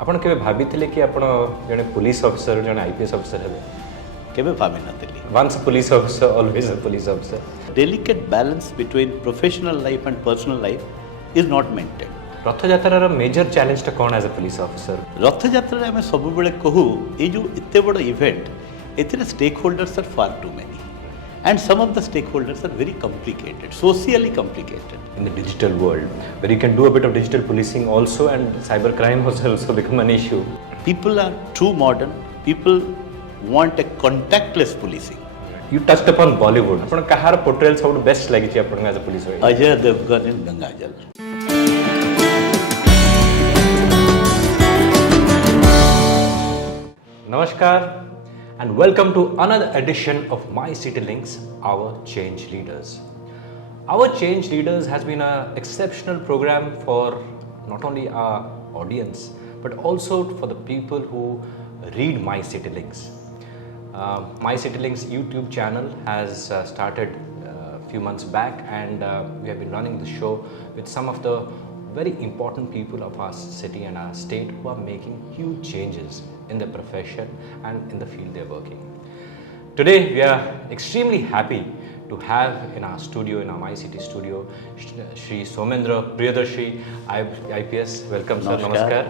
आपण केबे भाबिथिले कि आपण जने पुलिस ऑफिसर जने आईपीएस ऑफिसर हेबे केबे भाबी नथिली once police officer always a police officer delicate balance between professional life and personal life is not maintain रथ यात्रार मेजर चैलेंज टा कोन as a police officer Rath Yatra आम सब बेले कहू ये जो इतने बड़ इवेंट एथिरे stakeholders are far too many and some of the stakeholders are very complicated, socially complicated. In the digital world, where you can do a bit of digital policing also, and cyber crime has also become an issue. People are too modern. People want a contactless policing. You touched upon Bollywood. Upon Kahar portrayal सब best लगी थी अपन as a police officer. Ajay Devgan in गंगाजल. नमस्कार. And welcome to another edition of mycitylinks, our change leaders. Our change leaders has been an exceptional program for not only our audience but also for the people who read mycitylinks. Mycitylinks YouTube channel has started a few months back, and we have been running the show with some of the very important people of our city and our state who are making huge changes in their profession and in the field they are working. Today we are extremely happy to have in our studio, in our My City studio, Shri Soumendra Priyadarshi, IPS. Welcome sir, namaskar.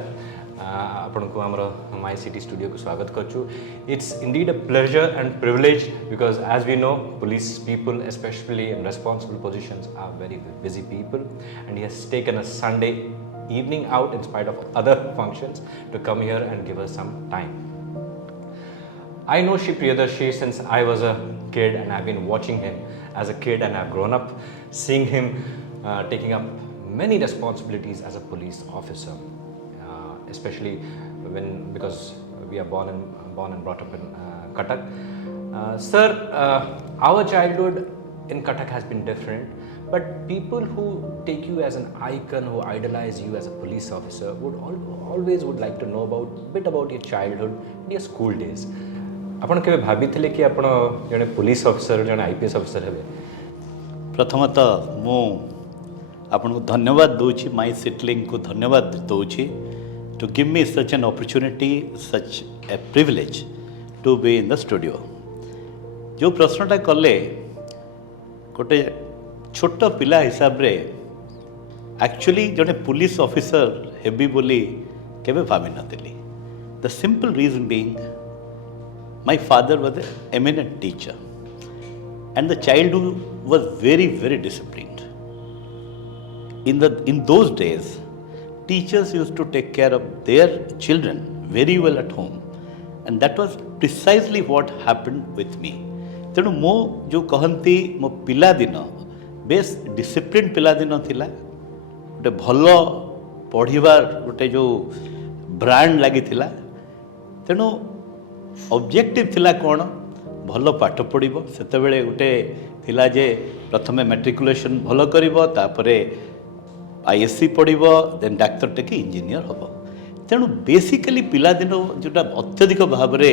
आपनको आमर My City studio को स्वागत करछु. It's indeed a pleasure and privilege because as we know, police people, especially in responsible positions, are very busy people, and he has taken a Sunday evening out in spite of other functions to come here and give us some time. I know Shri Priyadarshi since I was a kid, and I've been watching him as a kid, and I've grown up seeing him taking up many responsibilities as a police officer, especially because we are born and brought up in Cuttack. Sir, our childhood in Cuttack has been different. But people who take you as an icon, who idolize you as a police officer, always would like to know bit about your childhood, your school days. आपण केबे भाबिथिले कि आपण जने police officer जने IPS officer हेबे प्रथमतः मो आपन को धन्यवाद दोछि माय सिटलिंग को धन्यवाद दोछि to give me such an opportunity such a privilege to be in the studio जो प्रश्नटा कले गोटे छोट पिला हिसाब रे एक्चुअली जने पुलिस ऑफिसर हेबी बोली केबे भाबी नथिली the simple reason being my father was an eminent teacher and the childhood was very disciplined. In those days teachers used to take care of their children very well at home, and that was precisely what happened with me. तेणु मो जो कहती मो पिला दिन base discipline पिला दिन थिला गोटे भल पढ़िबार गोटे जो ब्रांड लगी थिला तेणु ऑब्जेक्टिव थिला कौन भल पाठ पढ़िबो सेतेबेले गोटे थिला जे प्रथमे मैट्रिकुलेशन भल करिबो तापरे आईएससी पढ़िबो देन डाक्टर टेकी इंजीनियर हबो तेणु बेसिकली पिला दिन जोटा अत्यधिक भाव रे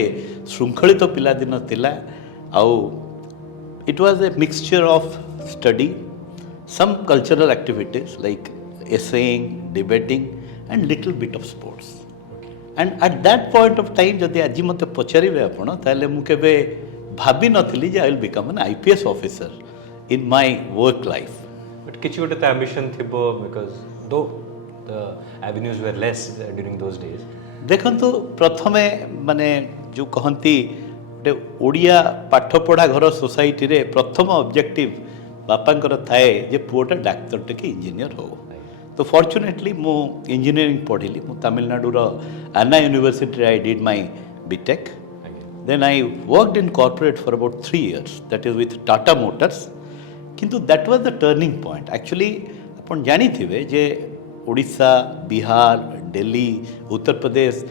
श्रृंखलित पिला दिन थिला आउ it was a mixture of study some cultural activities like essaying, debating and little bit of sports. Okay. And at that point of time जदि आज मते पचारिबे आपण ताले मु केबे भाबी नथिली जे I will become an IPS officer in my work life but किछि गोटे एम्बिशन थिबो because though the avenues were less during those days देखंतु प्रथमे माने जो कहंती गोटे ओडिया पाठ पढ़ा घर सोसाइटी रे प्रथम ऑब्जेक्टिव बापांकर थाए जे पुओटा डाक्टर टे इंजीनियर हो तो फॉर्चुनेटली मो इंजीनियरिंग पढ़ी मु तमिलनाडुर Anna university I did my BTech then I worked in corporate for about 3 years that is with Tata motors किंतु that was the turning point actually अपन जानी थिबे जे ओडिशा बिहार दिल्ली उत्तर प्रदेश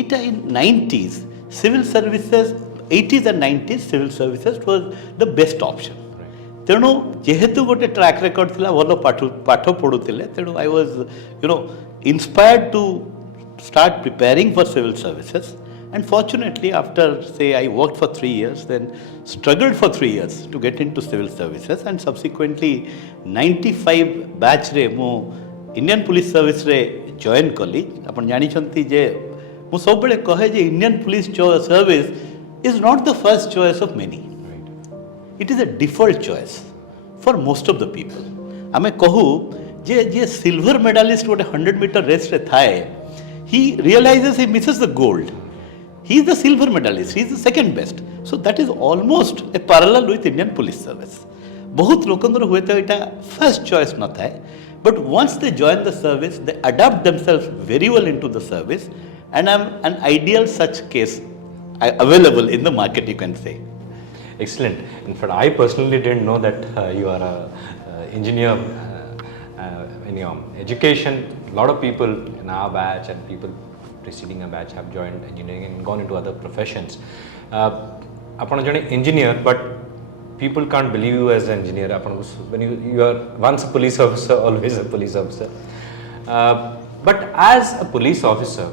एटा in 90s civil services 80s and 90s civil services was the best option तेणु जेहेतु गोटे track record थिला भलो पाठ पढ़ुले तेणु I was inspired to start preparing for civil services and fortunately after say I worked for 3 years then struggled for 3 years to get into civil services and subsequently 95 batch रे मो Indian police service रे join कली अपन जानी जे ମୁଁ ସବୁବେଳେ କହେ ଯେ Indian police service is not the first choice of many, it is a default choice for most of the people. ଆମେ କହୁ ଯେ ଯିଏ ସିଲଭର ମେଡାଲିଷ୍ଟ ଗୋଟେ 100 ମିଟର ରେସ୍ରେ ଥାଏ, he realizes he misses the gold. He is the silver medalist, he is the second best. So that is almost a parallel with Indian police service. बहुत लोकंगर हुए तो इटा first choice न था, but once they join the service, they adapt themselves very well into the service, and I'm an ideal such case available in the market, you can say. Excellent. In fact, I personally didn't know that you are a engineer in your education. A lot of people in our batch and people preceding our batch have joined engineering and gone into other professions. Upon joining engineer, but people can't believe you as an engineer. When you are once a police officer, always a police officer. But as a police officer,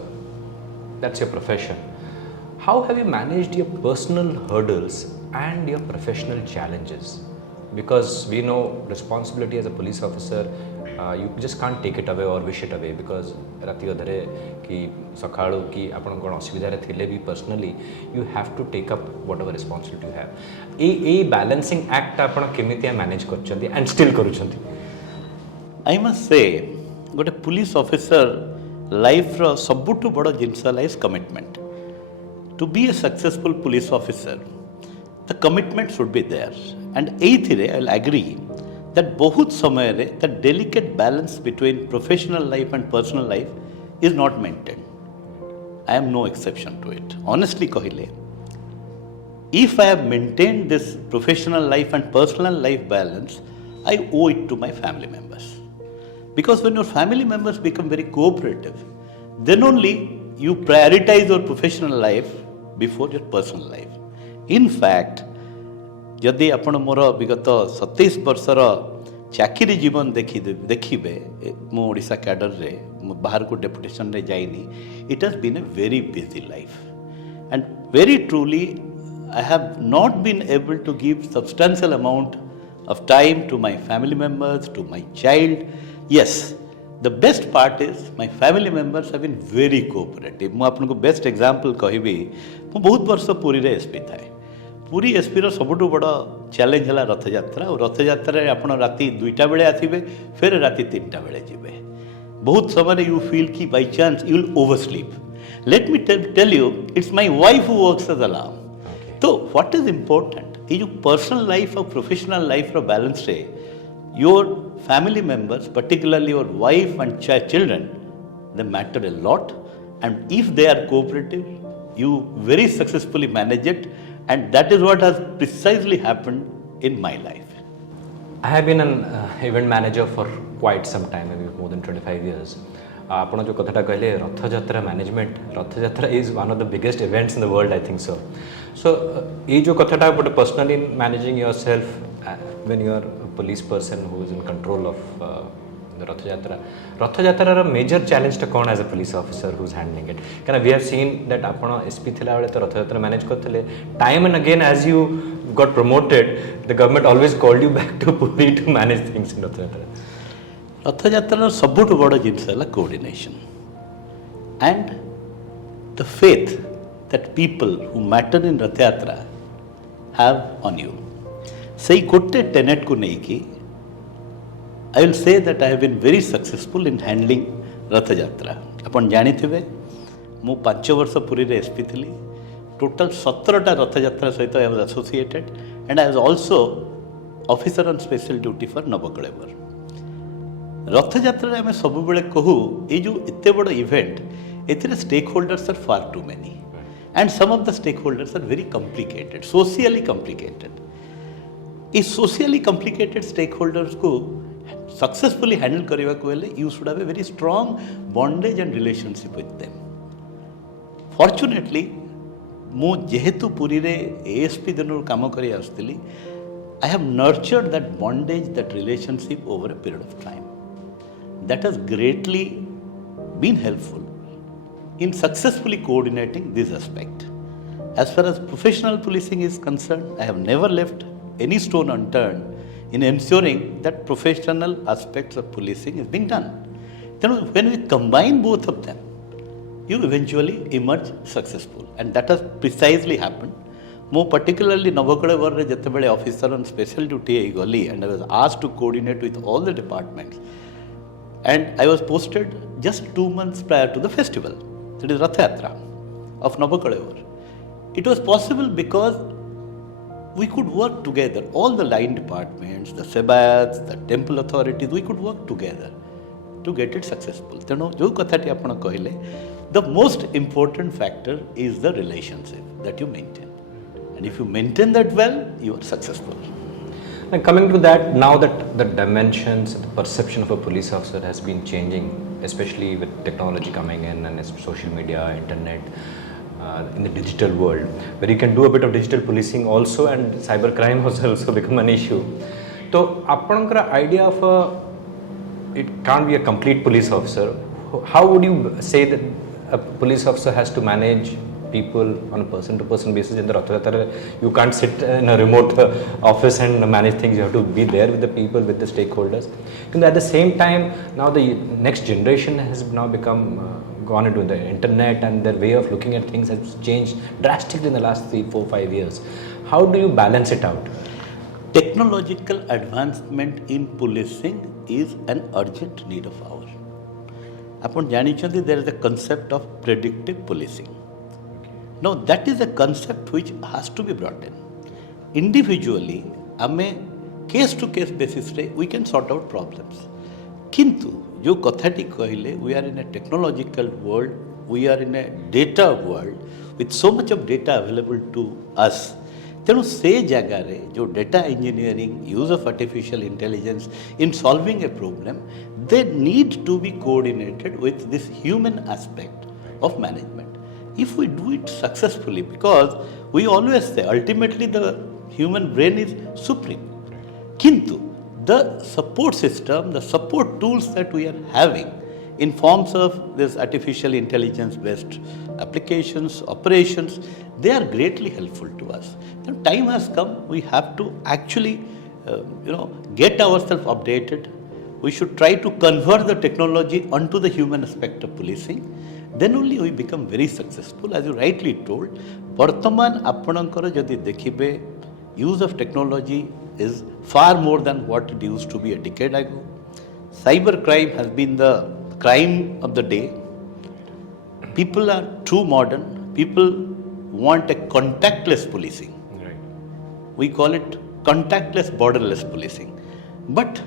that's your profession. How have you managed your personal hurdles and your professional challenges? Because we know responsibility as a police officer, you just can't take it away or wish it away, because rati adhare ki sakhalu ki apan kon asubidha re thile bi personally you have to take up whatever responsibility you have. A balancing act apan kemiti manage karchanti and still karuchanti? I must say gote police officer life ro sabutu bada jinsa is commitment. To be a successful police officer, the commitment should be there, and eithire I'll agree that बहुत समय रे the delicate balance between professional life and personal life is not maintained. I am no exception to it. Honestly कहले, if I have maintained this professional life and personal life balance, I owe it to my family members. Because when your family members become very cooperative, then only you prioritize your professional life before your personal life. In fact, जदि आपण मोर विगत 27 वर्षर चाकरी जीवन देखिबे मो Odisha cadre रे बाहर को deputation रे जाइनी, it has been a very busy life, and very truly I have not been able to give substantial amount of time to my family members, to my child. Yes, the best part is my family members have been very cooperative. मु आपनको best example कहबी, मु बहुत वर्ष पुरी रे SP थाए. Puri SP रो सबुठु बड़ challenge है रथयात्रा, और रथयात्रा आपण राति 2टा बेले आसिबे, फिर राति 3टा बेले जिबे. बहुत समय यू फील कि by chance you will oversleep. Let me tell you, it's my wife who works as alarm. तो व्हाट इज इंपॉर्टेंट, ये जो पर्सनल लाइफ और प्रोफेशनल लाइफ रो बैलेंस रे your family members, particularly your wife and children, they matter a lot, and if they are cooperative you very successfully manage it, and that is what has precisely happened in my life. I have been an event manager for quite some time, maybe more than 25 years. ଆପଣ जो कथाटा कहले Rath Yatra management, Rath Yatra is one of the biggest events in the world, I think so. So ये जो कथाटा but personally managing yourself when you are a police person who is in control of Rath Yatra major challenge कौन as a police officer who is handling it? Can we have seen that आपण SP थिला बेले तो Rath Yatra manage करथिले, time and again as you got promoted the government always called you back to Puri to manage things in Rath Yatra. Rath Yatra सबुठ बड़ जिनस है coordination and the faith that people who matter in Rath Yatra have on you. सही गोटे Tenet को नहीं कि I will say that I have been very successful in handling Rath Yatra. अपन जानी थे मु 5 वर्ष पुरी रे एसपी थी. टोटल 17टा रथ यात्रा सहित I was associated, and I was also officer on special duty for नवकलेवर. रथ यात्रा रे हमें सब बेले कहू ए जो इतने बड़ इवेंट एथिरे stakeholders are far too many, and some of the stakeholders are very complicated, socially complicated. इस सोशियली कॉम्प्लिकेटेड स्टेक होल्डर्स को सक्सेसफुली हैंडल करने को हेले you should have a very strong bondage and relationship with them. Fortunately मु जेहेतु पुरी रे ASP दिन काम करी आसुली, I have nurtured that bondage, that relationship over a period of time. That has greatly been helpful in successfully coordinating this aspect. As far as professional policing is concerned, I have never left any stone unturned in ensuring that professional aspects of policing is being done. Then when we combine both of them, you eventually emerge successful. And that has precisely happened. More particularly, Navakadavar Jatabade officer on special duty Gali, and I was asked to coordinate with all the departments. And I was posted just 2 months prior to the festival, that is Rath Yatra of Navakadavar. It was possible because we could work together, all the line departments, the Sebayats, the temple authorities, we could work together to get it successful. The most important factor is the relationship that you maintain. And if you maintain that well, you are successful. And coming to that, now that the dimensions, the perception of a police officer has been changing, especially with technology coming in and social media, internet, in the digital world, where you can do a bit of digital policing also, and cyber crime has also become an issue. So, apankara idea of it can't be a complete police officer. How would you say that a police officer has to manage people on a person-to-person basis in the Rath? You can't sit in a remote office and manage things. You have to be there with the people, with the stakeholders. And at the same time, now the next generation has now become gone into the internet, and their way of looking at things has changed drastically in the last 3, 4, 5 years. How do you balance it out? Technological advancement in policing is an urgent need of ours. Upon Janichandi, there is a concept of predictive policing. Now, that is a concept which has to be brought in. Individually, case to case basis, we can sort out problems. Kintu, jo kathati kahile, we are in a technological world, we are in a data world with so much of data available to us. ତେଣୁ ସେ ଜାଗାରେ ଯେଉଁ data engineering use of artificial intelligence in solving a problem they need to be coordinated with this human aspect of management. If we do it successfully, because we always say ultimately the human brain is supreme. Kintu, the support system, the support tools that we are having in forms of this artificial intelligence based applications, operations, they are greatly helpful to us. The time has come, we have to actually get ourselves updated. We should try to convert the technology onto the human aspect of policing. Then only we become very successful. As you rightly told, Bartaman Apanankara Jadi Dekhibe, use of technology is far more than what it used to be a decade ago. Cyber crime has been the crime of the day. People are too modern. People want a contactless policing. Right. We call it contactless, borderless policing. But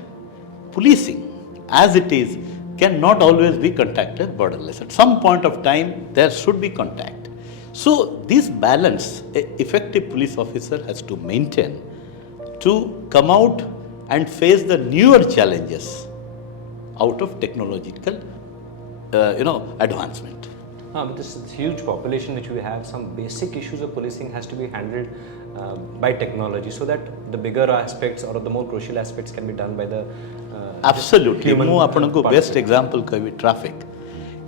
policing, as it is, cannot always be contactless, borderless. At some point of time, there should be contact. So, this balance, an effective police officer has to maintain to come out and face the newer challenges out of technological, advancement. With this huge population which we have, some basic issues of policing has to be handled by technology, so that the bigger aspects or the more crucial aspects can be done by the absolutely. Mo apanku best example kavi traffic.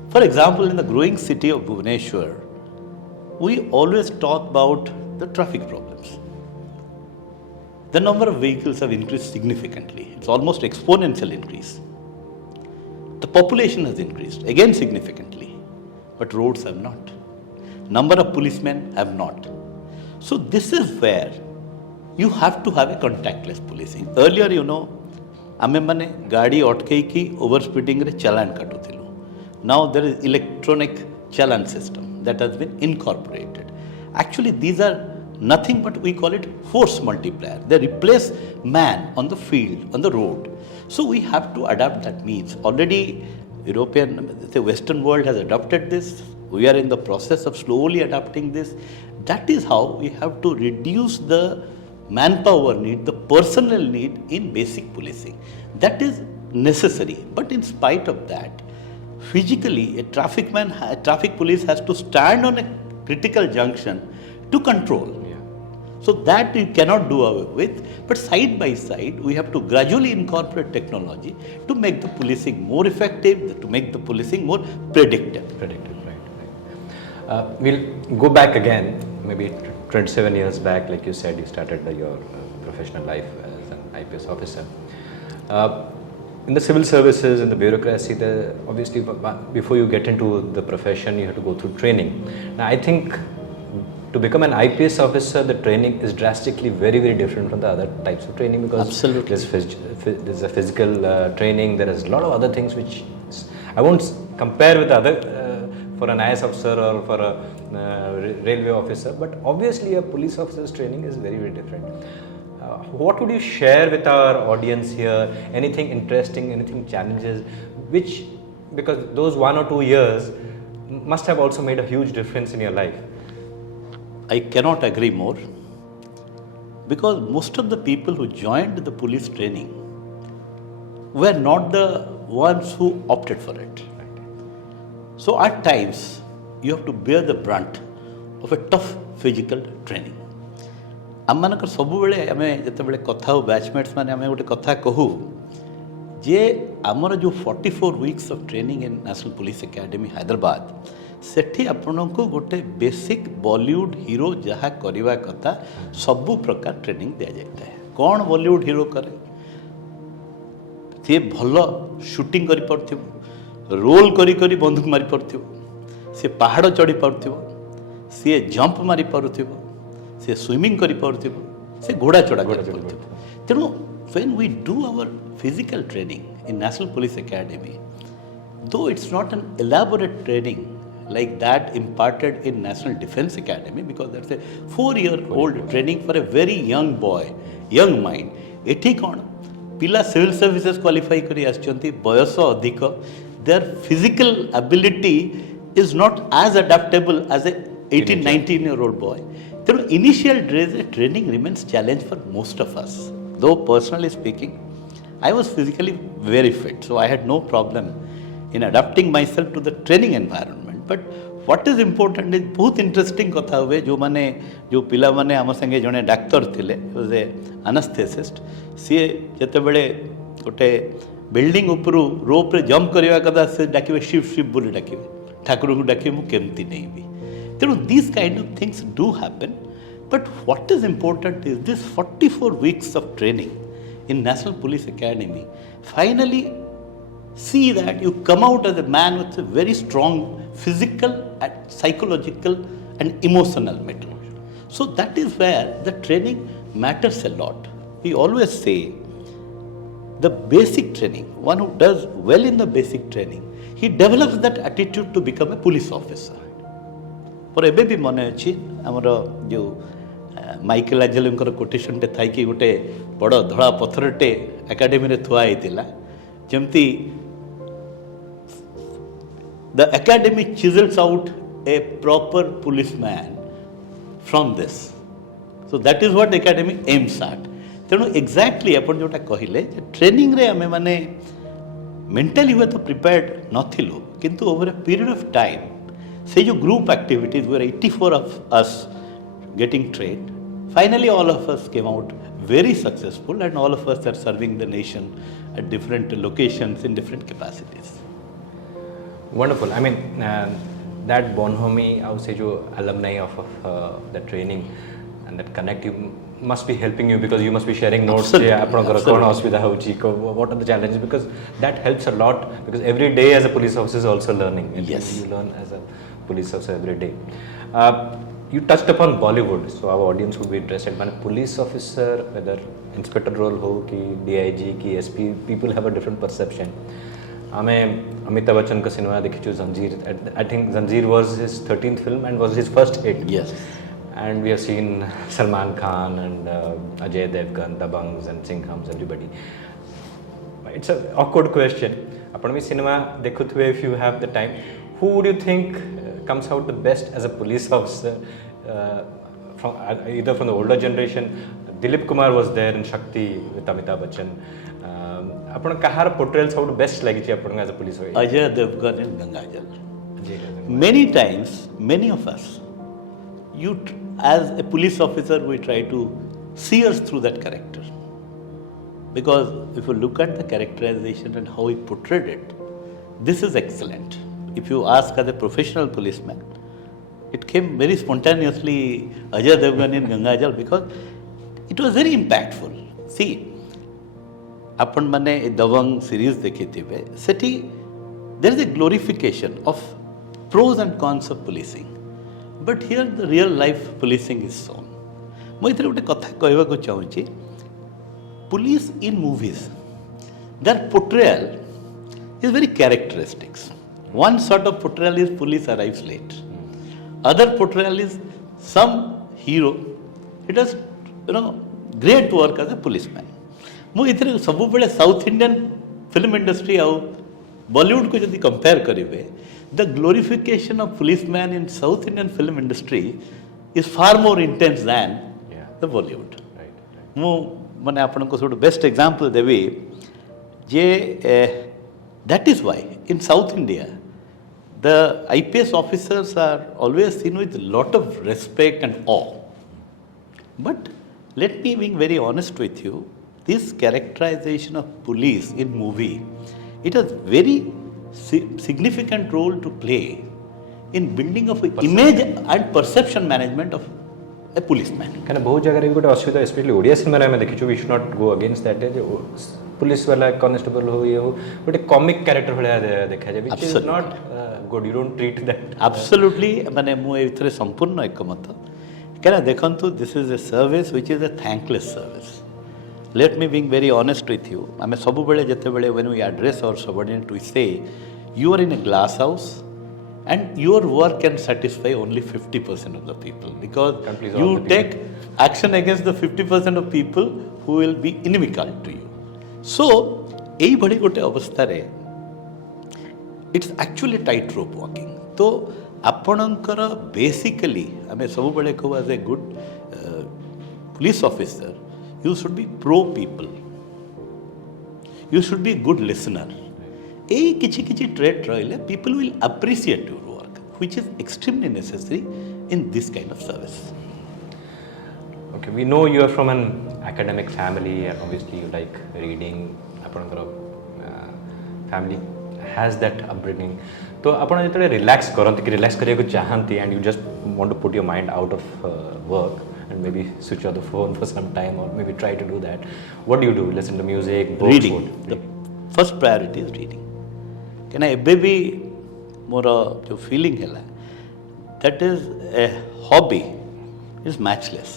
For example, in the growing city of Bhubaneswar, we always talk about the traffic problems. The number of vehicles have increased significantly. It's almost exponential increase. The population has increased again significantly, but roads have not. Number of policemen have not. So this is where you have to have a contactless policing. Earlier, ଆମେ ମାନେ ଗାଡ଼ି ଅଟକେଇକି over ସ୍ପିଡିଂରେ ଚାଲାଣ କାଟୁଥିଲୁ. Now there is electronic challan system that has been incorporated. Actually, these are nothing but we call it force multiplier. They replace man on the field, on the road. So we have to adapt that means. Already the Western world has adopted this. We are in the process of slowly adapting this. That is how we have to reduce the manpower need, the personnel need in basic policing. That is necessary. But in spite of that, physically, a traffic police has to stand on a critical junction to control. Yeah. So that you cannot do away with. But side by side, we have to gradually incorporate technology to make the policing more effective, to make the policing more predictive. Right. We'll go back again, maybe 27 years back, like you said, you started your professional life as an IPS officer. in the civil services, in the bureaucracy, obviously before you get into the profession, you have to go through training. Now, I think to become an IPS officer, the training is drastically very, very different from the other types of training, because Absolutely. there's a physical training, there is a lot of other things which I won't compare with other for an IS officer or for a railway officer, but obviously a police officer's training is very, very different. What would you share with our audience here? Anything interesting, anything challenges, which, because those 1 or 2 years must have also made a huge difference in your life. I cannot agree more, because most of the people who joined the police training were not the ones who opted for it. So at times you have to bear the brunt of a tough physical training. आमମାନଙ୍କର ସବୁବେଳେ ଆମେ ଯେତେବେଳେ କଥା ହଉ ବ୍ୟାଚମେଟ୍ସ ମାନେ ଆମେ ଗୋଟେ କଥା କହୁ ଯେ ଆମର ଯେଉଁ 44 weeks of training in national police academy Hyderabad, ସେଠି ଆପଣଙ୍କୁ ଗୋଟେ ବେସିକ୍ ବଲିଉଡ଼ ହିରୋ ଯାହା କରିବା କଥା ସବୁ ପ୍ରକାର ଟ୍ରେନିଂ ଦିଆଯାଇଥାଏ। କ'ଣ ବଲିଉଡ଼ ହିରୋ କରେ? ସିଏ ଭଲ ସୁଟିଂ କରିପାରୁଥିବ, ରୋଲ୍ କରି କରି ବନ୍ଧୁକ ମାରିପାରୁଥିବ, ସିଏ ପାହାଡ଼ ଚଢ଼ି ପାରୁଥିବ, ସିଏ ଜମ୍ପ ମାରିପାରୁଥିବ, ସେ ସୁଇମିଂ କରିପାରୁଥିବ, ସେ ଘୋଡ଼ା ଚଢ଼ା କରିପାରୁଥିବ। ତେଣୁ when we do our physical training in National Police Academy, though it's not an elaborate training like that imparted in National Defence Academy, because that's a 4-year-old training for a very young boy, young mind. ଏଠି କ'ଣ ପିଲା civil services qualify କରି ଆସିଛନ୍ତି, ବୟସ ଅଧିକ, their physical ability is not as adaptable as a 18-19-year-old boy. ତେଣୁ initial days training remains challenge for most of us. Though personally speaking, I was physically very fit, so I had no problem in adapting myself to the training environment. But what is important is बहुत interesting କଥା हुए जो पिला माने आम संगे जड़े doctor थिले, was a anesthetist, सी जेतेबेले गोटे बिल्डिंग उपरू रोप रे जंप करवा कदा से डाकिबे शिव शिव बोली डाकिबे, ठाकुर को डाकिबे मु केमती नहीं भी. तेणु these kind of things do happen, but what is important is this 44 weeks of training in National Police Academy finally see that you come out as a man with a very strong physical and psychological and emotional metal. So that is where the training matters a lot. We always say the basic training, one who does well in the basic training, he develops that attitude to become a police officer. पर एबे भी मन अच्छी आमर जो Michael एंजेलोंकर कोटेशनटे Thai कि गोटे बड़ धड़ा पत्थरटे एकाडेमी रे थुआ होइतिला जेमती the academy chisels out a proper policeman from this. So that is what academy aims at. तेणु एक्जाक्टली अपन जोटा कहिले ट्रेनिंग रे आमे माने मेंटली हुए तो प्रिपेयर्ड नथिलु, किंतु over a period of time say your group activities were 84 of us getting trained. Finally all of us came out very successful, and all of us are serving the nation at different locations in different capacities. Wonderful. I mean that bonhomie, I would say, jo alumni of the training and that connect you must be helping you, because you must be sharing notes. What are the challenges, because that helps a lot, because every day as a police officer is also learning. Yes, you learn as a police officer every day. You touched upon Bollywood, so our audience would be interested. Man, police officer, whether inspector role ho ki DIG ki SP, people have a different perception. हमें अमिताभ बच्चन का cinema देखी जंजीर. I think Zanjeer was his 13th film and was his first hit. Yes. And we have seen Salman Khan and Ajay Devgan, Dabangs and Singhams, everybody. It's an awkward question. अपन भी cinema देखते हुए, if you have the time, who would you think comes out the best as a police officer? From either from the older generation, Dilip Kumar was there in Shakti with Amitabh Bachchan. Upon Kahar portrayals how best लगी थी अपन as a police officer? Ajay Devgan in Gangajal. Many times, many of us, as a police officer, we try to see us through that character, because if you look at the characterization and how he portrayed it, this is excellent. If you ask as a professional policeman, it came very spontaneously, Ajay Devgan in Gangajal, because it was very impactful. See, आपण माने Dabangg series देखी सेठी there is a glorification of pros and cons of policing but here the real life policing is सोन मुझे गोटे कथा कहवाक चाहूँगी police in movies their portrayal is very characteristics one sort of portrayal is police arrives late other portrayal is some hero it does great work as a policeman मु इथरे सबु बेले south Indian film industry आउ बॉलीवुड को यदि compare करिवे the glorification of policeman in South Indian film industry is far more intense than the Bollywood मु माने आपन को सब best example Devi J that is why in South India the IPS officers are always seen with a lot of respect and awe. But let me be very honest with you, this characterization of police in movie, it has very significant role to play in building of image and perception management of a policeman. kind of बहुत जगह रे गोटे असुविधा especially Odia cinema में देखिछु we should not go against that police वाला constable हो ये हो गोटे कॉमिक कैरेक्टर भलिया देखा जाय which is not good you don't treat that absolutely माने मु एथरे संपूर्ण एकमत केना देखंतु this is a service which is a thankless service let me being very honest with you आमे सब बेले जते बेले when we address our subordinate we say you are in a glass house and your work can satisfy only 50% of the people because you take action against the 50% of people who will be inimical to you so ei bhadi gote avastha re it's actually tight rope walking तो आपणकर basically आम सब बेले कहू as a good police officer you should be pro people you should be good listener यही किसी trait रही people will appreciate your work which is extremely necessary in this kind of service Okay, we know you are from an academic family and obviously you like reading. Apanakara family has that upbringing. तो आपण जतले relax करंती कि relax करिया को चाहंती and you just want to put your mind out of work and maybe switch off the phone for some time or maybe try to do that. What do? Listen to music, books, reading. The first priority is reading. Can I baby more जो feeling है that is a hobby is matchless.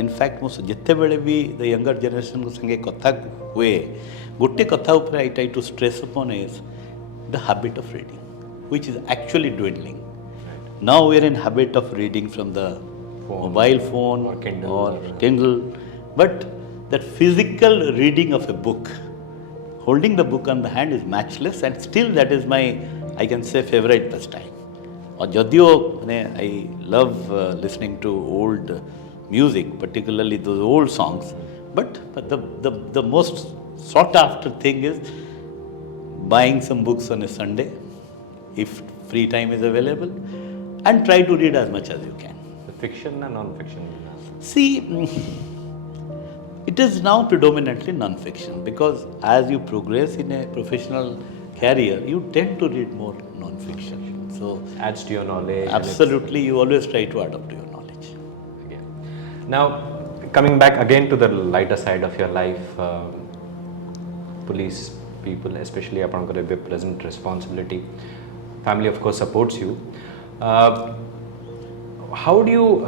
In fact मो जिते बेले भी the younger generation को संगे कथा हुए गोटे कथा ऊपर I try to stress upon is the habit of reading which is actually dwindling. Now we are in habit of reading from the mobile phone or Kindle, but that physical reading of a book, holding the book on the hand is matchless and still that is my, I can say, favorite pastime. और जदियो I love listening to old music, particularly those old songs, but the most sought after thing is buying some books on a Sunday if free time is available and try to read as much as you can. The fiction and non-fiction. See, it is now predominantly non-fiction because as you progress in a professional career you tend to read more non-fiction, so adds to your knowledge. Absolutely, you always try to add up to your knowledge. Now, coming back again to the lighter side of your life, police people, especially upon a present responsibility, family of course supports you. How do you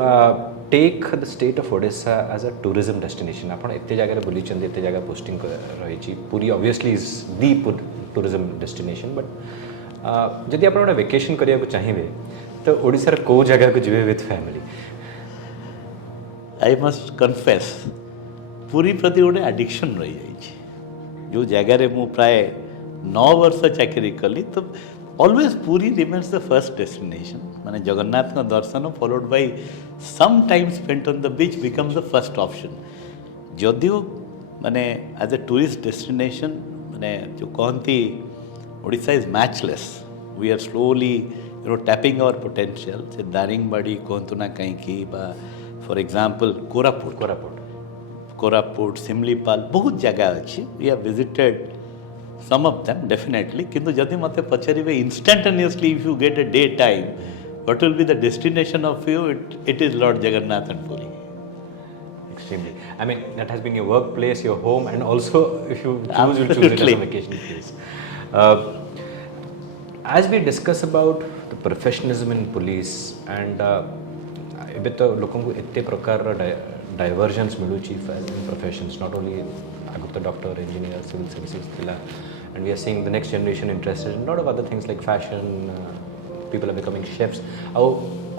take the state of Odisha as a tourism destination? Upon ette jaga buli chande, ette jaga posting rahichi. Puri obviously is the tourism destination, but jodi upon a vacation kariya ko chahibe, to Odisha ro ko jaga ko jibe with family. I must confess पूरी प्रति गोटे addiction रही जाइए जो जगार मु प्राय 9 वर्ष चाकरी कली तो ऑलवेज पूरी रिमेन्स द फर्स्ट डेस्टिनेशन माने जगन्नाथ का दर्शन followed by some time spent on the beach becomes the first option जदियो माने एज ए टूरिस्ट डेस्टिनेशन माने जो कहती Odisha is matchless we are slowly tapping our potential से दारिंगबाड़ी कहतु ना कहीं फॉर एग्जांपल कोरापुट सिमलीपाल बहुत जगह अच्छी we have visited some of them definitely किंतु जदि मते पचारिबे instantaneously if you get a day time what will be the destination of you it is Lord Jagannath and Puri Extremely. I mean, that has been your workplace, your home, and also if you choose, you'll choose it as Absolutely. a vacation place. Uh, as we discuss about the professionalism in police and ଏବେ ତ ଲୋକଙ୍କୁ ଏତେ ପ୍ରକାରର ଡାଇଭର୍ଜନ୍ସ ମିଳୁଛି in professions, not only ଆଗରୁ ତ doctor engineer civil services ଥିଲା, and we are seeing the next generation interested in a lot of other things like fashion, people are becoming chefs. ଆଉ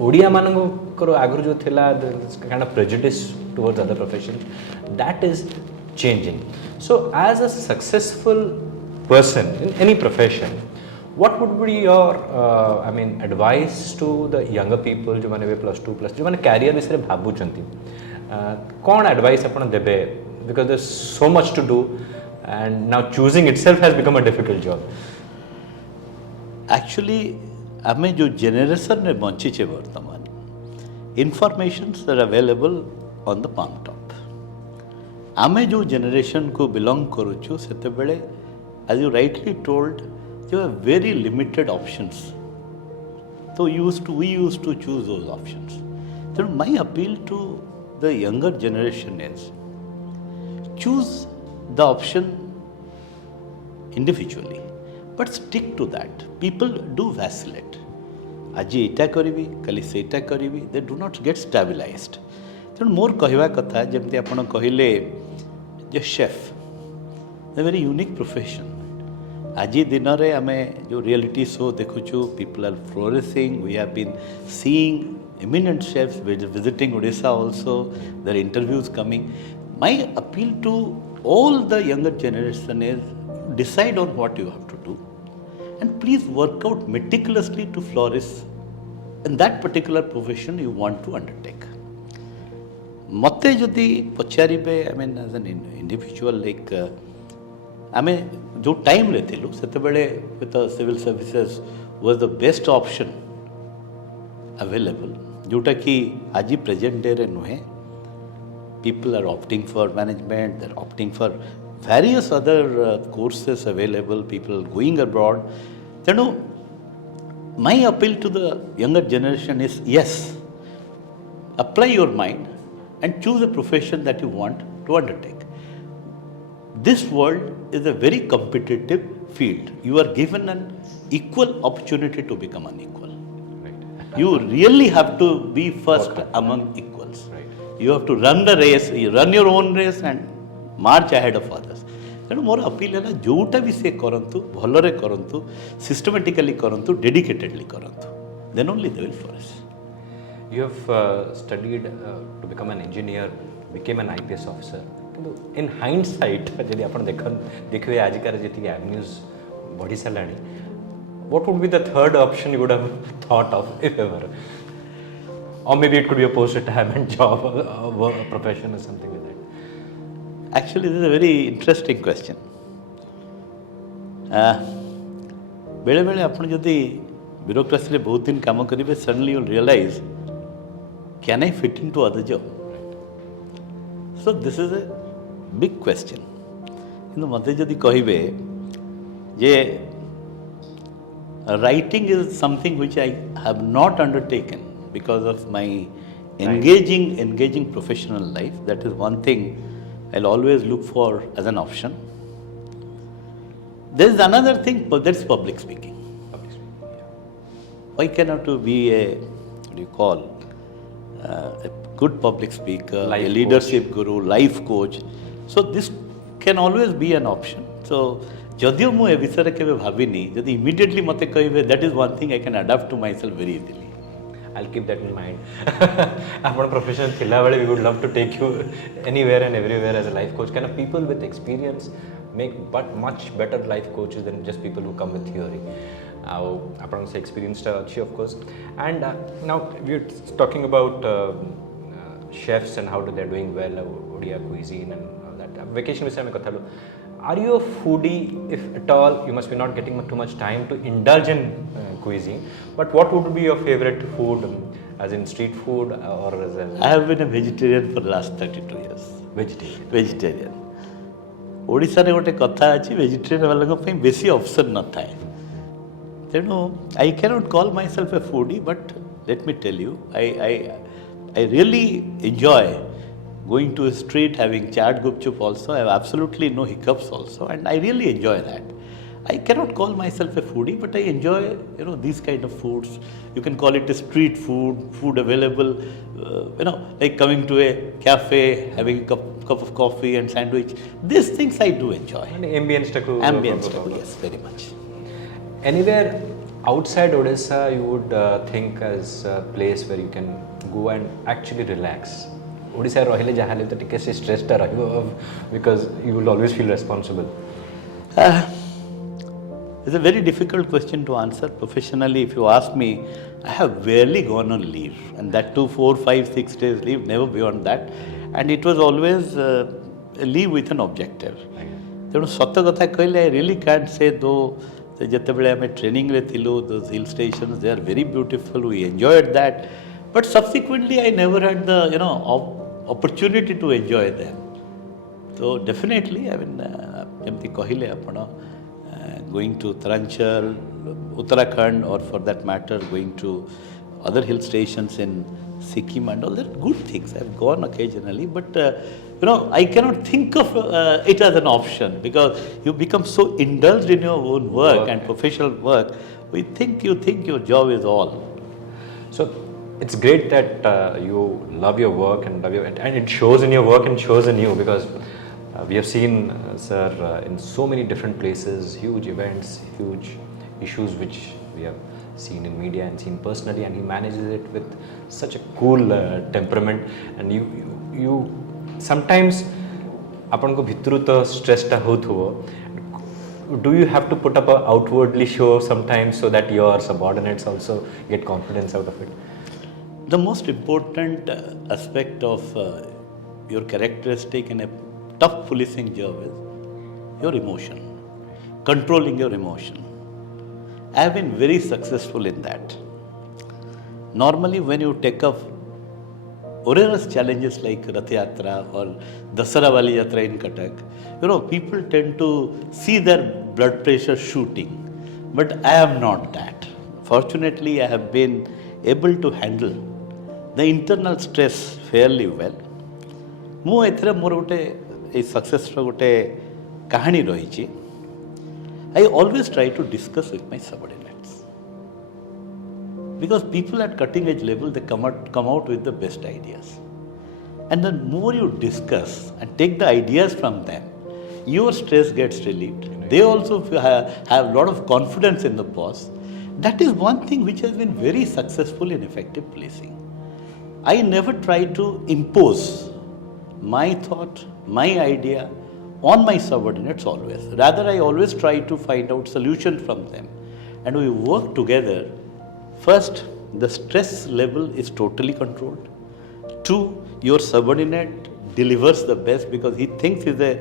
ଓଡ଼ିଆମାନଙ୍କର ଆଗରୁ ଯେଉଁ ଥିଲା kind of prejudice towards other professions, that is changing. So as a successful person in any profession, what would be your advice to the younger people जो माने +2 +3 जो माने career विषय रे भाबुचंती, कौन advice आपण देबे, because there's so much to do and now choosing itself has become a difficult job. Actually आमे जो generation रे बंची छे वर्तमान informations are available on the palm top. आमे जो generation को belong करूछु सेते बेले, as you rightly told, there were very limited options. So we used to choose those options. So my appeal to the younger generation is choose the option individually, but stick to that. People do vacillate. Aji eta karibi, kali seita karibi. They do not get stabilized. So more kahiba katha jemti apana kahile je chef, a very unique profession. আজি দিনরে আমি যে reality show দেখুছু, people are flourishing. We have been seeing eminent chefs visiting Odisha also. There are interviews coming. My appeal to all the younger generation is decide on what you have to do and please work out meticulously to flourish in that particular profession you want to undertake. Mate jodi pacharibe, I mean as an individual, like आमे जो time रे थिलु सेते बेले with civil services was the best option available, जोटा कि आज present day रे नुहे. People are opting for management, they are opting for various other courses available, people going abroad. तेणु my appeal to the younger generation is yes, apply your mind and choose a profession that you want to undertake. This world is a very competitive field. You are given an equal opportunity to become unequal. Right. You really have to be first among equals. Right. You have to run the race, you run your own race and march ahead of others. ତେଣୁ ମୋର appeal ହେଲା ଯୋଉଟା ବି ସେ କରନ୍ତୁ ଭଲରେ କରନ୍ତୁ, systematically କରନ୍ତୁ, dedicatedly କରନ୍ତୁ. Then only they will flourish. You have studied to become an engineer, became an IPS officer. କିନ୍ତୁ in hindsight ଯଦି ଆପଣ ଦେଖିବେ ଆଜିକାର ଯେତିକି avenues ବଢ଼ି ସାରିଲାଣି, what would be the third option you would have thought of if ever? Or maybe it could be a post-retirement job, a profession or something like that. Actually, this is a very interesting question. बेले बेले आपण जदि bureaucracy रे बहुत दिन काम करिवे, suddenly you will realize, can I fit into other job? So this is a big question. কিন্তু মতে যদি কহিবে যে writing is something which I have not undertaken because of my engaging professional life. That is one thing I'll always look for as an option. There is another thing, but that's public speaking. Public speaking, yeah. Why cannot you be a, what do you call, a good public speaker, Life a leadership guru, life coach? So this can always be an option. So जदियो मु ए विषय केबे भाबिनी, जदि immediately मते कहिबे, that is one thing I can adapt to myself very easily. I'll keep that in mind. Our profession thila bale, we would love to take you anywhere and everywhere as a life coach. Kind of people with experience make but much better life coaches than just people who come with theory. Our experience of course. And now we're talking about chefs and how they're doing well, Odia cuisine and all that. Vacation विषय में कथा लो. Are you a foodie? If at all, you must be not getting too much time to indulge in cuisine. But what would be your favorite food, as in street food or as a... I have been a vegetarian for the last 32 years. Vegetarian. Odisha रे गोटे कथा अछि, vegetarian वाला पे बेसी option न थाए. तेणु I cannot call myself a foodie, but let me tell you, I really enjoy going to a street, having chaat gupchup also. I have absolutely no hiccups also, and I really enjoy that. I cannot call myself a foodie, but I enjoy these kind of foods. You can call it a street food available. Like coming to a cafe, having a cup of coffee and sandwich. These things I do enjoy. And ambience taku. Ambience taku, yes, very much. Anywhere outside Odisha, you would think as a place where you can go and actually relax. Odisha rahile jahale to ଟିକେ stress ta rahibo because you will always feel responsible. It's a very difficult question to answer. Professionally, if you ask me, I have barely gone on leave, and that too 4, 5, 6 days leave, never beyond that. And it was always a leave with an objective. ତେଣୁ ସତ କଥା କହିଲେ I really can't say though ଯେତେବେଳେ ଆମେ ଟ୍ରେନିଂରେ ଥିଲୁ those hill stations, they are very beautiful, we enjoyed that. But subsequently I never had the opportunity to enjoy them. So definitely, I mean, ଯେମିତି କହିଲେ ଆପଣ going to Taranchal, Uttarakhand, or for that matter going to other hill stations in Sikkim and all that, good things. I've gone occasionally, but I cannot think of it as an option because you become so indulged in your own work and professional work. You think your job is all. So it's great that you love your work and it shows in your work and shows in you because we have seen sir in so many different places, huge events, huge issues which we have seen in media and seen personally, and he manages it with such a cool temperament. And you sometimes apan ko bhitru to stress ta hothuvo. Do you have to put up a outwardly show sometimes so that your subordinates also get confidence out of it? The most important aspect of your characteristic in a tough policing job is your emotion, controlling your emotion. I have been very successful in that. Normally when you take up onerous challenges like Rath Yatra or Dasara Wali Yatra in Cuttack, people tend to see their blood pressure shooting. But I am not that. Fortunately, I have been able to handle the internal stress fairly well. ମୁଁ ଏଥିରେ ମୋର ଗୋଟେ ଏଇ ସକ୍ସେସର ଗୋଟେ କାହାଣୀ ରହିଛି. I always try to discuss with my subordinates. Because people at cutting edge level, they come out with the best ideas. And the more you discuss and take the ideas from them, your stress gets relieved. They also have a lot of confidence in the boss. That is one thing which has been very successful in effective policing. I never try to impose my thought, my idea on my subordinates always. Rather, I always try to find out solutions from them. And we work together. First, the stress level is totally controlled. 2, your subordinate delivers the best because he thinks he's a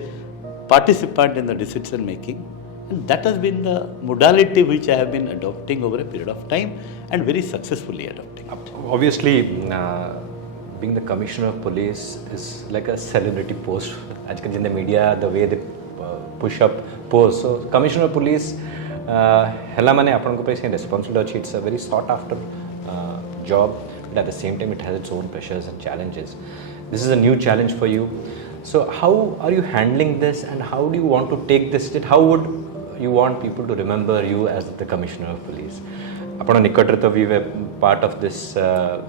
participant in the decision making. And that has been the modality which I have been adopting over a period of time and very successfully adopting. Obviously, being the commissioner of police is like a celebrity post. Ajkal in the media, the way they push up posts. So, commissioner of police, hella mane apan ko paise responsibility. It's a very sought after job, but at the same time, it has its own pressures and challenges. This is a new challenge for you. So, how are you handling this, and how do you want to take this? How would you want people to remember you as the commissioner of police? ଆପଣ ନିକଟରେ ତ we were part of this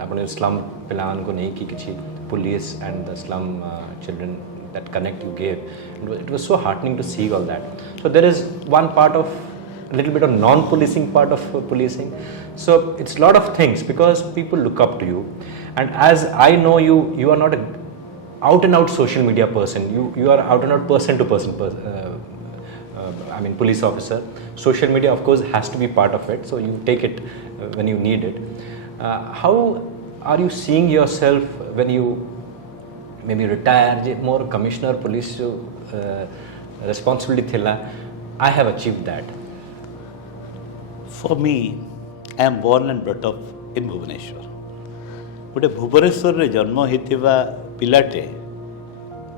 ଆପଣ slum ପିଲାମାନଙ୍କୁ ନେଇକି କିଛି police and the slum children that connect you gave. It was so heartening to see all that. So there is one part of a little bit of non-policing part of policing. So it's a lot of things because people look up to you, and as I know you are not a out and out social media person. You are out and out person to person. Police officer. Social media, of course, has to be part of it. So you take it when you need it. How are you seeing yourself when you maybe retire? More commissioner, police responsibility thila. I have achieved that. For me, I am born and brought up in Bhubaneswar. गोटे भुवनेश्वर रे जन्म होइथिबा पिलाटे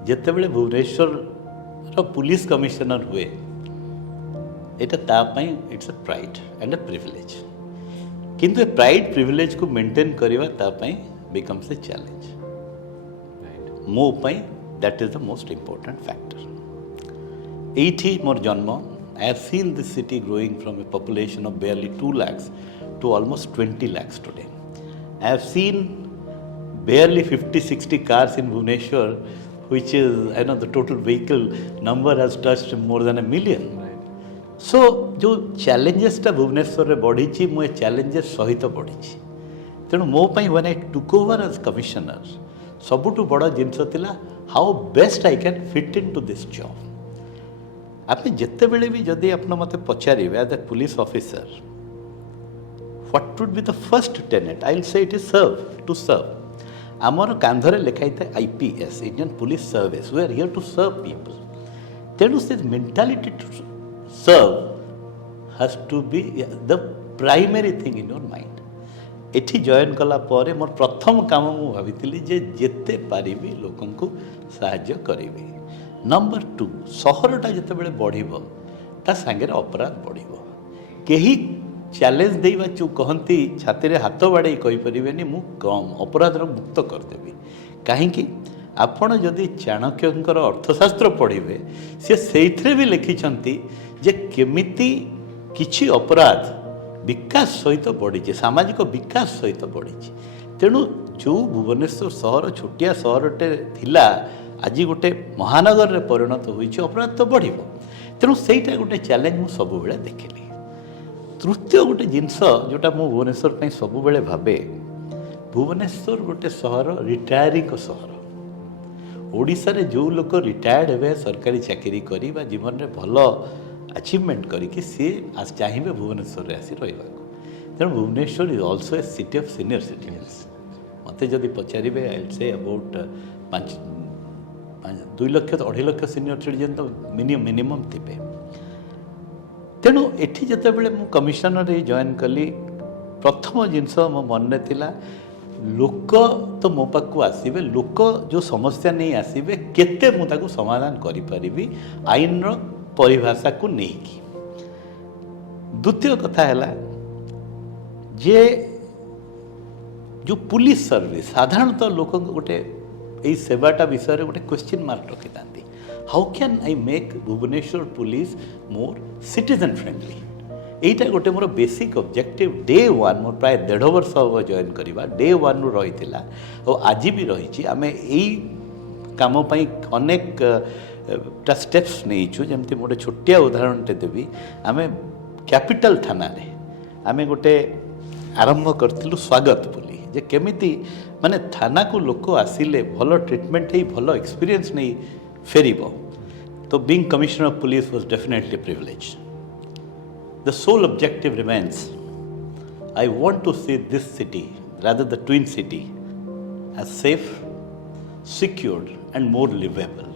जेतेबेले भुवनेश्वर रो police commissioner हुए एटा ता पई it's a pride and a privilege किंतु ए pride privilege को maintain करबा ता पई बिकम्स अ चैलेंज ମୋ ପାଇଁ that is the most important factor. ଏଇଠି ମୋର ଜନ୍ମ. I have seen this city growing from a population of barely 2 lakhs to almost 20 lakhs today. I have seen barely 50-60 cars in Bhubaneswar, which is, I know the total vehicle number has touched more than 1 million. So, जो challengesଟା ଭୁବନେଶ୍ୱରରେ ବଢ଼ିଛି ମୁଁ ଏ challenges ସହିତ ବଢ଼ିଛି. ତେଣୁ ମୋ ପାଇଁ when I took over as commissioner, ସବୁଠୁ ବଡ଼ ଜିନିଷ ଥିଲା how best I can fit into this job. আপনি ଯେତେବେଳେ ବି ଯଦି ଆପଣ ମୋତେ ପଚାରିବେ as a police officer, what would be the first tenet? I will say it is serve, to serve. ଆମର କାନ୍ଧରେ ଲେଖା ହେଇଥାଏ IPS, Indian Police Service. We are here to serve people. ତେଣୁ ସେ mentality to serve has to be the primary thing in your mind. ଏଠି join କଲା ପରେ ମୋର ପ୍ରଥମ କାମ ମୁଁ ଭାବିଥିଲି ଯେ ଯେତେ ପାରିବି ଲୋକଙ୍କୁ ସାହାଯ୍ୟ କରିବି. ନମ୍ବର 2, ସହରଟା ଯେତେବେଳେ ବଢ଼ିବ ତା ସାଙ୍ଗରେ ଅପରାଧ ବଢ଼ିବ. କେହି ଚ୍ୟାଲେଞ୍ଜ ଦେଇବା ଯେଉଁ କହନ୍ତି ଛାତିରେ ହାତ ବାଡ଼େଇ କହିପାରିବେନି ମୁଁ ଅପରାଧର ମୁକ୍ତ କରିଦେବି. କାହିଁକି? ଆପଣ ଯଦି ଚାଣକ୍ୟଙ୍କର ଅର୍ଥଶାସ୍ତ୍ର ପଢ଼ିବେ ସେ ସେଇଥିରେ ବି ଲେଖିଛନ୍ତି ଯେ କେମିତି କିଛି ଅପରାଧ ବିକାଶ ସହିତ ବଢ଼ିଛି, ସାମାଜିକ ବିକାଶ ସହିତ ବଢ଼ିଛି. ତେଣୁ ଯେଉଁ ଭୁବନେଶ୍ୱର ସହର ଛୋଟିଆ ସହରଟେ ଥିଲା ଆଜି ଗୋଟେ ମହାନଗରରେ ପରିଣତ ହୋଇଛି, ଅପରାଧ ତ ବଢ଼ିବ. ତେଣୁ ସେଇଟା ଗୋଟେ ଚ୍ୟାଲେଞ୍ଜ ମୁଁ ସବୁବେଳେ ଦେଖିଲି. ତୃତୀୟ ଗୋଟେ ଜିନିଷ ଯେଉଁଟା ମୁଁ ଭୁବନେଶ୍ୱର ପାଇଁ ସବୁବେଳେ ଭାବେ, ଭୁବନେଶ୍ୱର ଗୋଟେ ସହର ରିଟାୟାରିଙ୍କ ସହର. ଓଡ଼ିଶାରେ ଯେଉଁ ଲୋକ ରିଟାୟାର୍ଡ଼ ହେବେ ସରକାରୀ ଚାକିରି କରି ବା ଜୀବନରେ ଭଲ achievement କରିକି ସିଏ ଚାହିଁବେ ଭୁବନେଶ୍ୱରରେ ଆସି ରହିବାକୁ. ତେଣୁ Bhubaneswar is also a city of senior citizens. ମୋତେ ଯଦି ପଚାରିବେ I will say about 2 lakh 2.5 lakh senior citizen ତ ମିନିମମ୍ ଥିବେ. ତେଣୁ ଏଠି ଯେତେବେଳେ ମୁଁ କମିଶନରରେ ଜଏନ୍ କଲି, ପ୍ରଥମ ଜିନିଷ ମୋ ମନରେ ଥିଲା ଲୋକ ତ ମୋ ପାଖକୁ ଆସିବେ, ଲୋକ ଯେଉଁ ସମସ୍ୟା ନେଇ ଆସିବେ କେତେ ମୁଁ ତାକୁ ସମାଧାନ କରିପାରିବି ଆଇନର ପରିଭାଷାକୁ ନେଇକି. ଦ୍ୱିତୀୟ କଥା ହେଲା ଯେ ଯେଉଁ ପୁଲିସ ସର୍ଭିସ୍, ସାଧାରଣତଃ ଲୋକଙ୍କୁ ଗୋଟେ ଏଇ ସେବାଟା ବିଷୟରେ ଗୋଟେ କ୍ୱେଶ୍ଚିନ୍ ମାର୍କ ରଖିଥାନ୍ତି. How can I make Bhubaneswar police more citizen friendly? এইটা গোটে মোর বেসিক অবজেক্টিভ. ডে 1 মোর প্রায় 1.5 ବର୍ଷ হব জয়েন করা. ডে 1 রয়েছিল ও আজ বি রয়েছে. আমি এই কাম পাই অনেকটা স্টেপস নেইছু. যেমতি মোটে ছোটিয়া উদাহরণটে দেবি. আমি ক্যাপিটাল থানারে আমি গোটে আরম্ভ করছিলু স্বাগত বলি, যে কেমিতি মানে থানাকু লোক আসিলে ভালো ট্রিটমেন্ট হই ভালো এক্সপিরিয়েন্স নেই ফেরিব. তো being commissioner of police was definitely privilege. The sole objective remains, I want to see this city, rather the twin city, as safe, secured and more livable.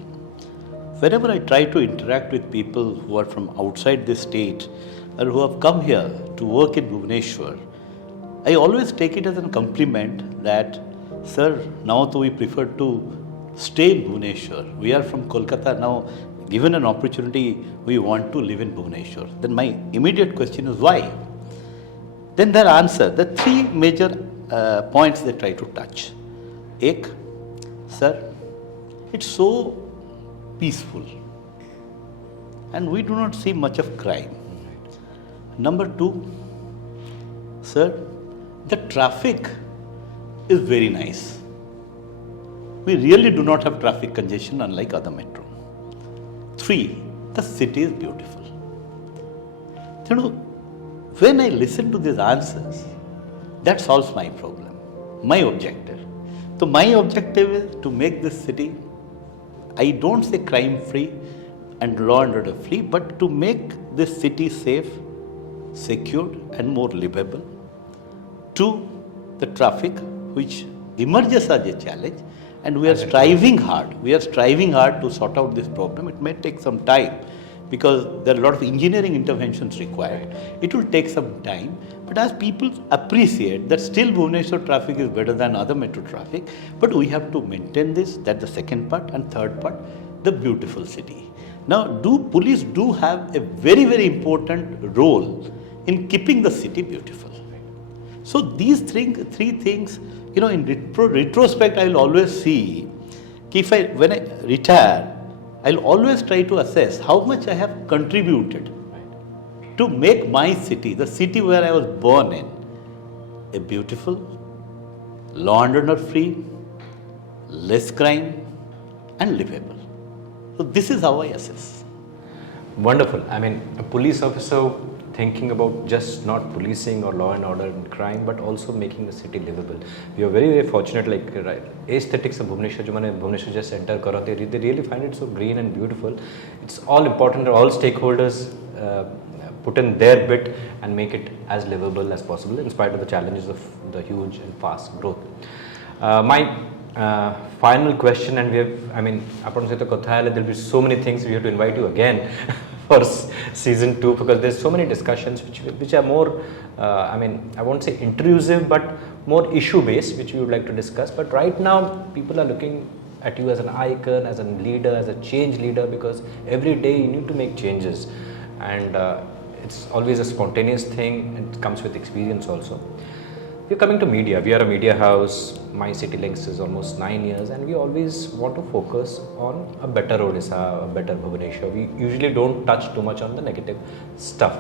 Whenever I try to interact with people who are from outside this state or who have come here to work in Bhubaneswar, I always take it as a compliment that, sir, now we prefer to stay in Bhubaneswar. We are from Kolkata now. Given an opportunity, we want to live in Bhubaneswar. Then my immediate question is why? Then their answer, the 3 major points they try to touch. Ek, sir, it's so peaceful and we do not see much of crime. Number 2, sir, the traffic is very nice. We really do not have traffic congestion unlike other metro. 3, the city is beautiful. You know, when I listen to these answers, that solves my problem, my objective. So my objective is to make this city, I don't say crime free and law and order free, but to make this city safe, secured and more livable. 2, the traffic which emerges as a challenge. And we are striving hard. We are striving hard to sort out this problem. It may take some time because there are a lot of engineering interventions required. It will take some time. But as people appreciate that still Bhubaneswar traffic is better than other metro traffic, but we have to maintain this. That's the second part. And third part, the beautiful city. Now, police do have a very, very important role in keeping the city beautiful. So these 3 things, you know, in retrospect, I will always see if when I retire, I'll always try to assess how much I have contributed to make my city, the city where I was born in, a beautiful, law and order free, less crime, and livable. So this is how I assess. Wonderful. I mean, a police officer thinking about just not policing or law and order and crime, but also making the city livable. We are very, very fortunate, like, right, aesthetics of Bhubaneswar, jo mane Bhubaneswar just enter karate, they really find it so green and beautiful. It's all important that all stakeholders put in their bit and make it as livable as possible in spite of the challenges of the huge and fast growth. My final question, and we have, I mean, there'll be so many things, we have to invite you again for season 2, because there's so many discussions which are more, I mean, I won't say intrusive, but more issue based, which we would like to discuss. But right now, people are looking at you as an icon, as a leader, as a change leader, because every day you need to make changes, and it's always a spontaneous thing. It comes with experience also. We're coming to media. We are a media house. mycitylinks is almost 9 years, and we always want to focus on a better Odisha, a better Bhubaneswar. We usually don't touch too much on the negative stuff.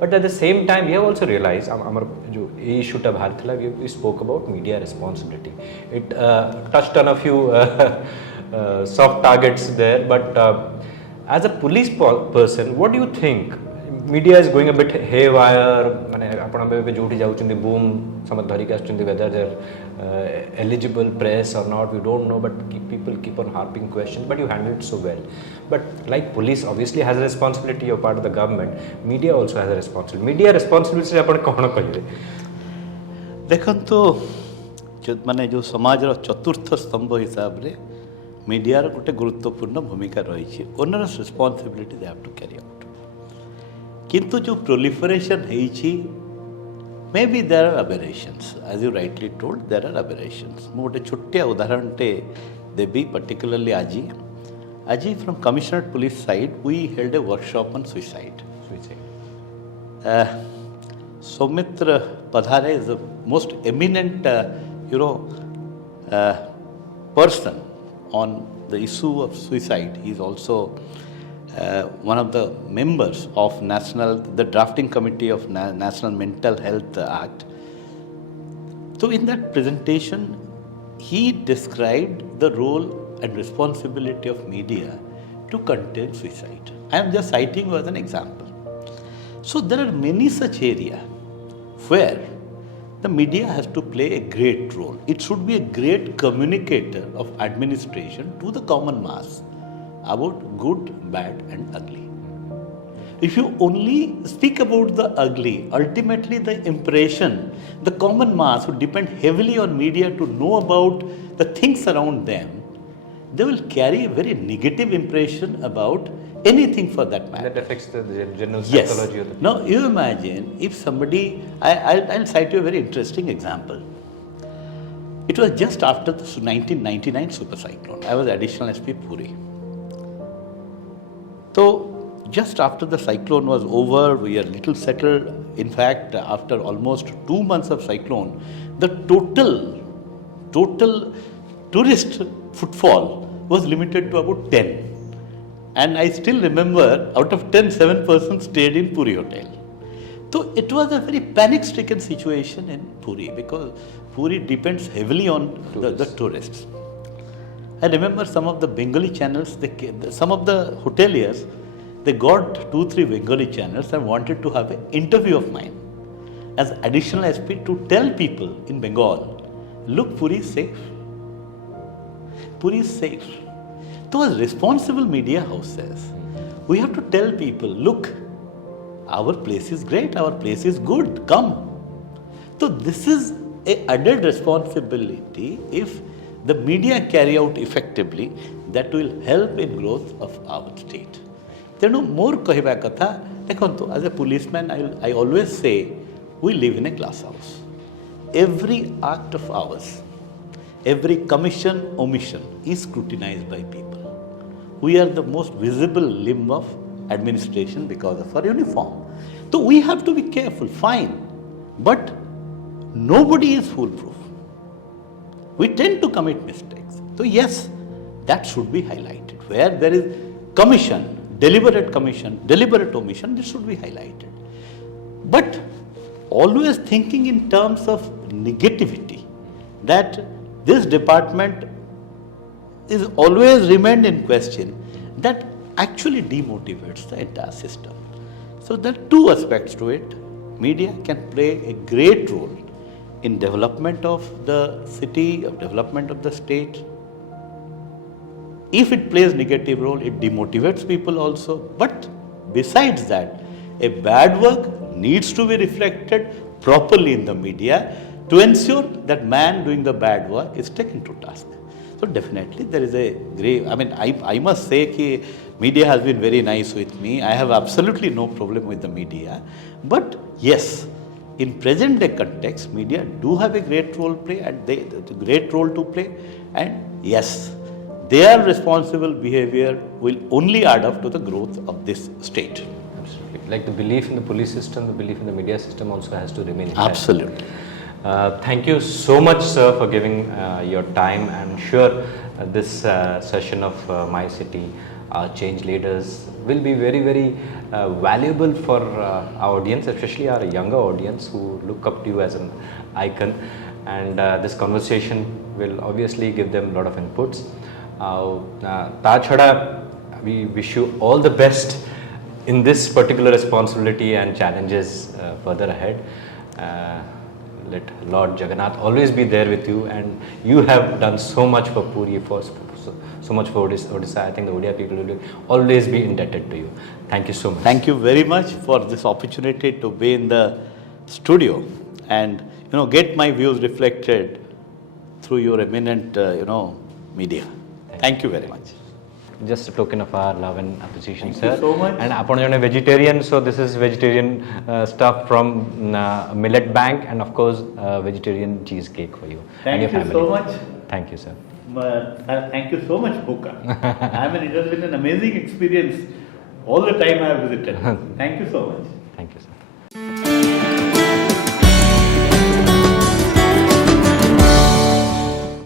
But at the same time, we have also realized, we spoke about media responsibility. It touched on a few soft targets there, but as a police person, what do you think? Media is going a bit haywire. Boom, whether they're eligible press or not, we don't know, but people keep on harping questions, but you handle it so well. But like police obviously has a responsibility, you're part of the government, media also has a responsibility. Media responsibility आपण कौन कहिबे? देखंतु माने जो समाजर चतुर्थ स्तंभ हिसाब रे मीडिया रो गोटे गुरुत्वपूर्ण भूमिका रही। Onerous responsibility they have to carry out. किंतु जो प्रोलिफरेशन है, maybe there are aberrations, as you rightly told, there are aberrations. मैं गोटे छोटिया उदाहरण टे देबी, particularly Aji from Commissioner Police side, we held a workshop on suicide. Soumendra Priyadarshi is the most eminent, person on the issue of suicide. He is also one of the members of the drafting committee of National Mental Health Act. So in that presentation, he described the role and responsibility of media to contain suicide. I am just citing you as an example. So there are many such areas where the media has to play a great role. It should be a great communicator of administration to the common mass about good, bad and ugly. If you only speak about the ugly, ultimately the impression, the common mass who depend heavily on media to know about the things around them, they will carry a very negative impression about anything for that matter. That affects the general psychology of the people. Now you imagine if somebody, I'll cite you a very interesting example. It was just after the 1999 super cyclone. I was additional SP Puri. So just after the cyclone was over, we are little settled. In fact, after almost 2 months of cyclone, the total tourist footfall was limited to about 10. And I still remember, out of 10, 7 persons stayed in Puri hotel. So it was a very panic-stricken situation in Puri, because Puri depends heavily on the tourists. I remember some of the Bengali channels, some of the hoteliers, they got 2-3 Bengali channels and wanted to have an interview of mine as additional SP to tell people in Bengal, look, Puri is safe. Puri is safe. So as responsible media houses, we have to tell people, look, our place is great, our place is good, come. So this is an added responsibility. If the media carry out effectively, that will help in growth of our state. Tenu more kahiba katha, dekhantu, as a policeman, I always say, we live in a glass house. Every act of ours, every commission, omission is scrutinized by people. We are the most visible limb of administration because of our uniform. So we have to be careful, fine. But nobody is foolproof. We tend to commit mistakes. So yes, that should be highlighted. Where there is deliberate omission, this should be highlighted. But always thinking in terms of negativity, that this department is always remained in question, that actually demotivates the entire system. So there are two aspects to it. Media can play a great role in development of the city, of development of the state. If it plays negative role, it demotivates people also. But besides that, a bad work needs to be reflected properly in the media to ensure that man doing the bad work is taken to task. So definitely there is a great, I must say that media has been very nice with me. I have absolutely no problem with the media. But yes, in present day context, media do have a great role to play, and yes, their responsible behavior will only add up to the growth of this state. Absolutely. Like the belief in the police system, the belief in the media system also has to remain intact. Absolutely. Thank you so much, sir, for giving your time. I'm sure this session of My City Change Leaders will be very, very valuable for our audience, especially our younger audience who look up to you as an icon. And this conversation will obviously give them a lot of inputs. Tachada, we wish you all the best in this particular responsibility and challenges further ahead. Let Lord Jagannath always be there with you, and you have done so much for Puri, so much for Odisha. I think the Odia people will always be indebted to you. Thank you so much. Thank you very much for this opportunity to be in the studio and get my views reflected through your eminent media. Thank you very much. Just a token of our love and appreciation, Thank sir. you so much. And upon you're a vegetarian, so this is vegetarian stuff from Millet Bank, and of course vegetarian cheesecake for you and your family. Thank you so much. Thank you, sir. Thank you so much, Boka. It has been an amazing experience all the time I have visited. Thank you so much. Thank you, sir.